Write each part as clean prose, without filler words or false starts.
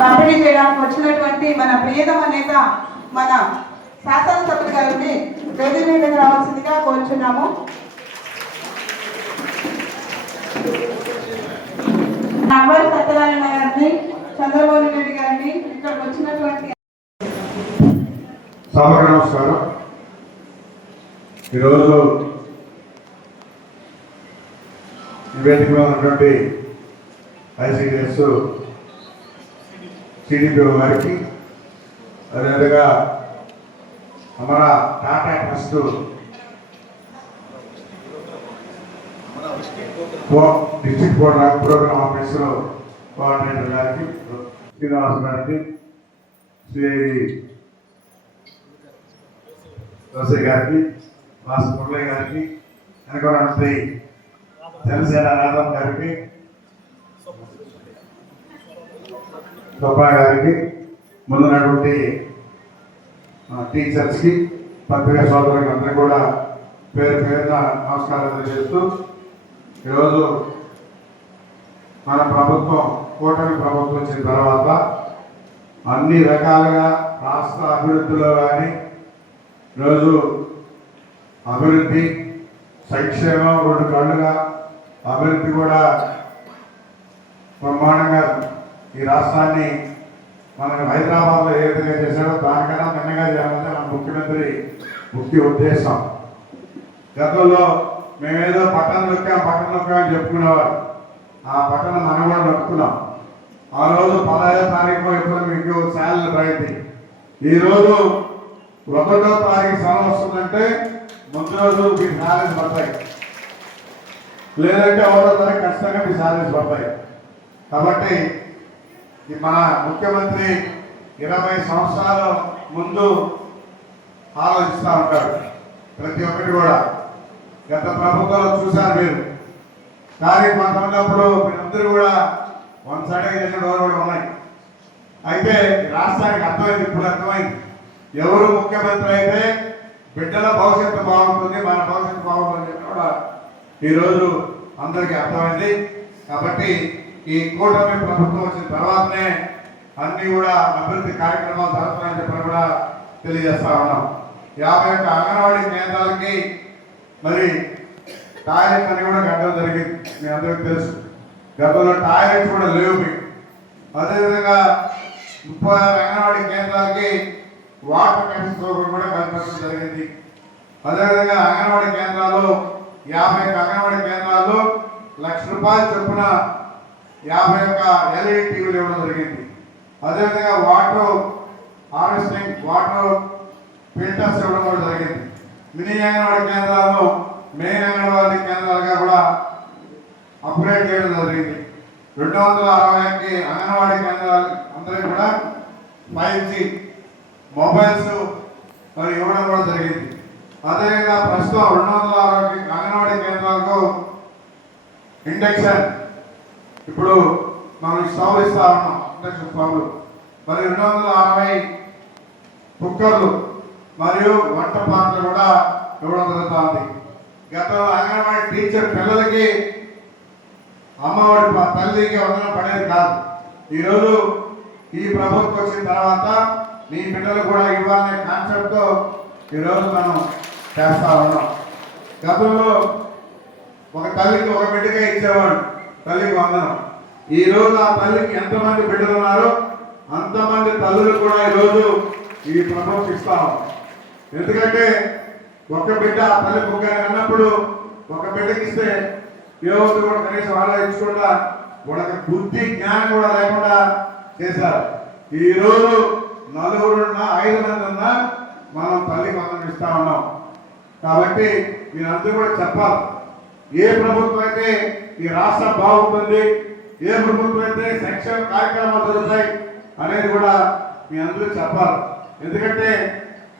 పంపిణీ చేయడానికి వచ్చినటువంటి మన ప్రియతమ నేత మన శాసనసభ్యులు గారిని వేదిక మీదకి రావాల్సిందిగా కోరుచున్నాము. నగర్ సత్యనారాయణ గారిని, చంద్రబాబు రెడ్డి గారిని, ఇక్కడికి వచ్చినటువంటి సభకు నమస్కారం. ఈరోజు నివేదిక ఉన్నటువంటి ఐసీడీఎస్ సిడిపిఓ గారికి, అదేవిధంగా మన Tata trust district program officer coordinator గారికి, శ్రీనివాస్ గారికి, సిఐడి దోసే గారికి, వాసు మురళయ్య గారికి, వెనకమంత్రి జనసేన రాధవ్ గారికి, సుబ్బయ్య గారికి, ముందున్నటువంటి టీచర్స్కి, పత్రికా సోదరులకి అందరూ కూడా పేరు పేరున నమస్కారాలు తెలియజేస్తూ, ఈరోజు మన ప్రభుత్వం కూటమి ప్రభుత్వం వచ్చిన తర్వాత అన్ని రకాలుగా రాష్ట్ర అభివృద్ధిలో కానీ ఈరోజు అభివృద్ధి సంక్షేమం రెండు కళ్ళుగా అభివృద్ధి కూడా బ్రహ్మాండంగా ఈ రాష్ట్రాన్ని మన హైదరాబాద్లో ఏ విధంగా చేశాడో దానికన్నా భిన్నంగా చేయాలంటే మన ముఖ్యమంత్రి ముఖ్య ఉద్దేశం. గతంలో మేమేదో పట్టణం నొక్కామని చెప్పుకునేవారు. ఆ పట్టణం మనం కూడా నొక్కున్నాం. ఆ రోజు 15వ తారీఖు ఎప్పుడు మీకు శాలరీ పడింది. ఈరోజు 1వ తారీఖు సెలవు వస్తుందంటే ముందు రోజు మీకు శాలరీస్ పడతాయి, లేదంటే 1వ తారీఖు ఖచ్చితంగా మీ శాలరీస్ పడతాయి. కాబట్టి మన ముఖ్యమంత్రి 20 సంవత్సరాల ముందు ఆలోచిస్తూ ఉంటాడు ప్రతి ఒక్కటి కూడా. గత ప్రభుత్వంలో చూశారు మీరు. కానీ మనకు ఉన్నప్పుడు మీరందరూ కూడా వన్ సైడ్గా చేసిన రోజులు కూడా ఉన్నాయి. అయితే రాష్ట్రానికి అర్థమైంది, ఇప్పుడు అర్థమైంది ఎవరు ముఖ్యమంత్రి అయితే బిడ్డల భవిష్యత్తు బాగుంటుంది, మన భవిష్యత్తు బాగుంటుంది కూడా ఈరోజు అందరికీ అర్థమైంది. కాబట్టి ఈ కూటమి ప్రభుత్వం వచ్చిన తర్వాతనే అన్ని కూడా అభివృద్ధి కార్యక్రమాలు జరుగుతున్నాయని చెప్పని కూడా తెలియజేస్తా ఉన్నాం. 51 అంగన్వాడీ కేంద్రాలకి మరి టాయిలెట్స్ అని కూడా కట్టడం జరిగింది. మీ అందరికీ తెలుసు. గతంలో టాయిలెట్స్ కూడా లేవు మీకు. అదేవిధంగా 36 అంగన్వాడీ కేంద్రాలకి వాటర్ కనెక్షన్ సౌకర్యం కూడా కల్పించడం జరిగింది. అదేవిధంగా అంగన్వాడీ కేంద్రాలు 51 అంగన్వాడీ కేంద్రాల్లో ₹1,00,000 చొప్పున 51 LED టీవీలు ఇవ్వడం జరిగింది. అదేవిధంగా వాటర్ హార్వెస్టింగ్ వాటర్ ఫిల్టర్స్ ఇవ్వడం కూడా జరిగింది. మినీ అంగన్వాడీ కేంద్రాలను మెయిన్ అంగన్వాడీ కేంద్రాలుగా కూడా అప్గ్రేడ్ చేయడం జరిగింది. 260 అంగన్వాడీ కేంద్రాలు అందరికీ కూడా 5G మొబైల్స్ మరి ఇవ్వడం కూడా జరిగింది. అదేవిధంగా ప్రస్తుతం 260 అంగన్వాడీ కేంద్రాలకు ఇండక్షన్ ఇప్పుడు మనం స్టవ్లు ఇస్తా ఉన్నాం, ఇండక్షన్ స్టవ్లు. మరి 260 కుక్కర్లు మరియు వంట పాత్రలు కూడా ఇవ్వడం జరుగుతుంది. గతంలో అంగన్వాడీ టీచర్ పిల్లలకి అమ్మఒడి తల్లికి వందనం పడేది కాదు. ఈరోజు ఈ ప్రభుత్వం వచ్చిన తర్వాత నీ బిడ్డలు కూడా ఇవ్వాలనే కాన్సెప్ట్తో ఈరోజు మనం చేస్తా ఉన్నాం. గతంలో ఒక తల్లికి ఒక బిడ్డగా ఇచ్చేవాడు తల్లికి వందనం. ఈరోజు ఆ తల్లికి ఎంతమంది బిడ్డలు ఉన్నారో అంతమంది తల్లులు కూడా ఈరోజు ఈ ప్రభుత్వం ఇస్తాం. ఎందుకంటే ఒక బిడ్డ ఆ తల్లి ముగ్గురు అన్నప్పుడు ఒక బిడ్డకి ఇస్తే ఏవద్దు కూడా కనీసం ఆలోచించకుండా వాళ్ళకి బుద్ధి జ్ఞానం కూడా లేకుండా చేశారు. ఈరోజు 4 ఉన్నా 5 మంది ఉన్నా మనం తల్లికి వందనం ఇస్తా ఉన్నాం. కాబట్టి మీరందరూ కూడా చెప్పాలి, ఏ ప్రభుత్వం అయితే ఈ రాష్ట్రం బాగుంటుంది, ఏ ప్రభుత్వం అయితే సంక్షేమ కార్యక్రమాలు జరుగుతాయి అనేది కూడా మీ అందరూ చెప్పాలి. ఎందుకంటే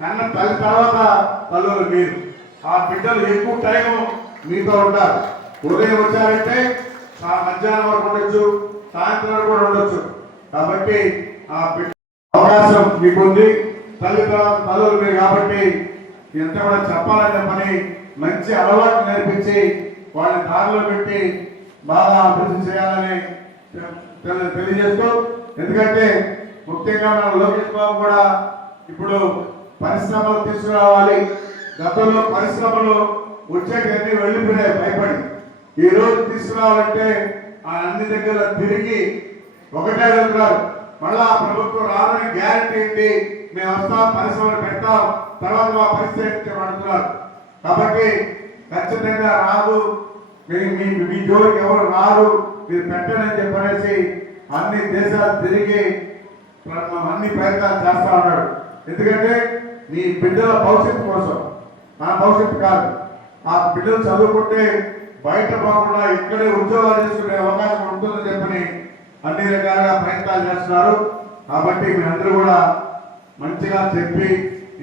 కన్న తల్లి తర్వాత తల్లులు మీరు. ఆ బిడ్డలు ఎక్కువ టైం మీతో ఉంటారు. ఉదయం వచ్చారంటే మధ్యాహ్నం వరకు ఉండొచ్చు, సాయంత్రం వరకు కూడా ఉండొచ్చు. కాబట్టి ఆ బిడ్డ అవకాశం మీకుంది. తల్లి తర్వాత తల్లులు మీరు కాబట్టి ఇదంతా కూడా చెప్పాలని చెప్పని మంచి అలవాటు నేర్పించి వాళ్ళని దారిలో పెట్టి బాగా అభివృద్ధి చేయాలని తెలియజేస్తూ, ఎందుకంటే ముఖ్యంగా మన లోకేష్ బాబు కూడా ఇప్పుడు పరిశ్రమలు తీసుకురావాలి. గతంలో పరిశ్రమలు వచ్చేటన్నీ వెళ్ళిపోయాయి భయపడి. ఈ రోజు తీసుకురావాలంటే ఆ అన్ని దగ్గర తిరిగి ఒకటే వెళ్తున్నారు. మళ్ళా ప్రభుత్వం రావాలని గ్యారంటీ ఏంటి, మేము వస్తాం, పరిశ్రమలు పెడతాం, తర్వాత మా పరిస్థితి పడుతున్నారు. కాబట్టి ఖచ్చితంగా రాదు, మీ జోలికి ఎవరు రారు, మీరు పెట్టనని చెప్పనేసి అన్ని దేశాలు తిరిగి అన్ని ప్రయత్నాలు చేస్తా ఉన్నాడు. ఎందుకంటే మీ బిడ్డల భవిష్యత్తు కోసం, నా భవిష్యత్తు కాదు. ఆ బిడ్డలు చదువుకుంటే బయట పోకుండా ఇక్కడే ఉద్యోగాలు చేసుకునే అవకాశం ఉంటుందని చెప్పని అన్ని రకాలుగా ప్రయత్నాలు చేస్తున్నారు. కాబట్టి మీరందరూ కూడా మంచిగా చెప్పి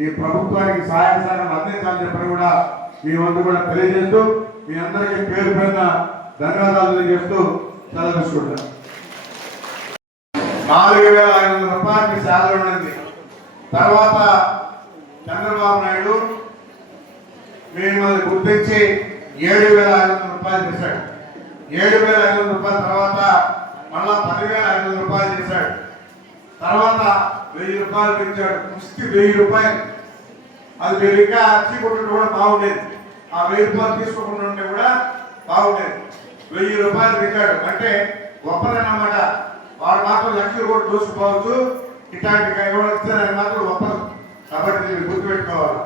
ఈ ప్రభుత్వానికి సహాయ సహకారం అందించాలని చెప్పని కూడా మీ వంతు కూడా తెలియజేస్తూ, మీ అందరికీ పేరు పైన ధన్యవాదాలు తెలియజేస్తూ సెలవు తీసుకుంటాను. 4,500 రూపాయలకి శాలరీ ఉన్నది. తర్వాత చంద్రబాబు నాయుడు మిమ్మల్ని గుర్తించి 7,500 రూపాయలు చేశాడు. 7,500 రూపాయల తర్వాత మళ్ళా 10,500 రూపాయలు చేశాడు. తర్వాత 1,000 రూపాయలు పెంచాడు. ముష్టి 1,000 రూపాయలు. అది మీరు ఇంకా అచ్చికొట్టు కూడా బాగుండేది. ఆ 1,000 రూపాయలు తీసుకోకుండా ఉంటే కూడా బాగుండేది. 1,000 రూపాయలు పెంచాడు అంటే గొప్పదన్నమాట. వాడు మాత్రం లక్షలు కూడా దూసుకోవచ్చు, ఇట్లాంటి కూడా ఇచ్చారని మాత్రం గొప్పదు. కాబట్టి మీరు గుర్తుపెట్టుకోవాలి.